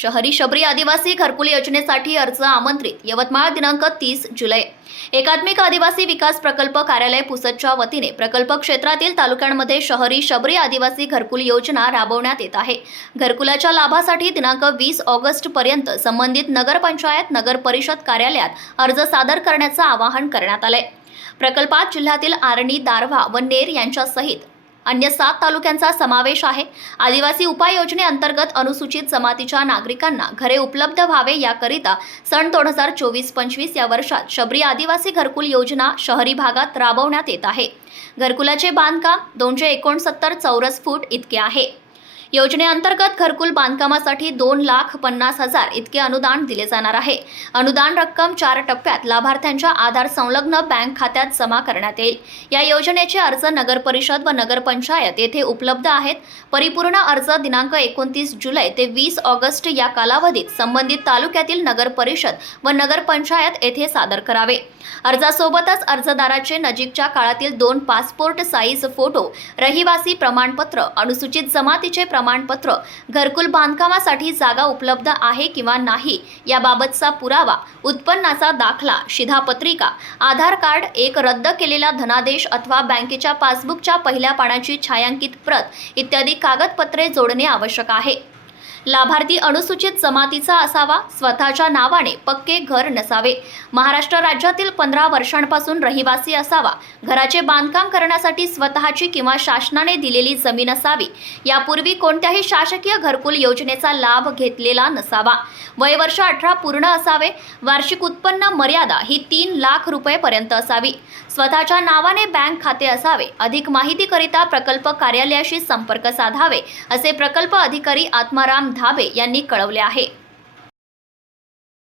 शहरी शबरी आदिवासी घरकुल योजनेसाठी अर्ज आमंत्रित. यवतमाळ दिनांक तीस जुलै. एकात्मिक आदिवासी विकास प्रकल्प कार्यालय पुसदच्या वतीने प्रकल्प क्षेत्रातील तालुक्यांमध्ये शहरी शबरी आदिवासी घरकुल योजना राबवण्यात येत आहे. घरकुलाच्या लाभासाठी दिनांक वीस ऑगस्ट पर्यंत संबंधित नगरपंचायत नगर परिषद कार्यालयात अर्ज सादर करण्याचं आवाहन करण्यात आलंय. प्रकल्पात जिल्ह्यातील आर्णी दारव्हा व नेर यांच्यासहित अन्य सात तालुक्यांचा समावेश आहे. आदिवासी उपाययोजनेअंतर्गत अनुसूचित जमातीच्या नागरिकांना घरे उपलब्ध व्हावे याकरिता सन दोन हजार चोवीस पंचवीस या वर्षात शबरी आदिवासी घरकुल योजना शहरी भागात राबवण्यात येत आहे. घरकुलाचे बांधकाम दोनशे एकोणसत्तर चौरस फूट इतके आहे. योजनेअंतर्गत घरकुल बांधकामासाठी दोन लाख पन्नास हजार इतके अनुदान दिले जाणार आहे. अनुदान रक्कम चार टप्प्यात लाभार्थ्यांच्या आधार संलग्न बँक खात्यात जमा करण्यात येईल. या योजनेचे अर्ज नगर परिषद व नगरपंचायत येथे उपलब्ध आहेत. परिपूर्ण अर्ज दिनांक एकोणतीस जुलै ते वीस ऑगस्ट या कालावधीत संबंधित तालुक्यातील नगर परिषद व नगरपंचायत येथे सादर करावे. अर्जासोबतच अर्जदाराचे नजीकच्या काळातील दोन पासपोर्ट साईज फोटो रहिवासी प्रमाणपत्र अनुसूचित जमातीचे प्रमाणपत्र घरकुल बांधकामासाठी जागा उपलब्ध आहे किंवा नाही याबाबतचा पुरावा उत्पन्नाचा दाखला शिधापत्रिका आधार कार्ड एक रद्द केलेला धनादेश अथवा बँकेच्या पासबुकच्या पहिल्या पानाची छायांकित प्रत इत्यादी कागदपत्रे जोडणे आवश्यक आहे. लाभार्थी अनुसूचित जमातीचा असावा स्वतःच्या नावाने पक्के घर नसावे. महाराष्ट्र राज्यातील पंधरा वर्षांपासून रहिवासी असावा घराचे बांधकाम करण्यासाठी स्वतःची किंवा शासनाने दिलेली जमीन असावी यापूर्वी कोणत्याही शासकीय घरकुल योजनेचा लाभ घेतलेला नसावा. वयवर्ष अठरा पूर्ण असावे वार्षिक उत्पन्न मर्यादा ही तीन लाख रुपयेपर्यंत असावी. स्वतःच्या नावाने बँक खाते असावे अधिक माहितीकरिता प्रकल्प कार्यालयाशी संपर्क साधावे असे प्रकल्प अधिकारी आत्माराम धाबे यांनी कळवले आहे.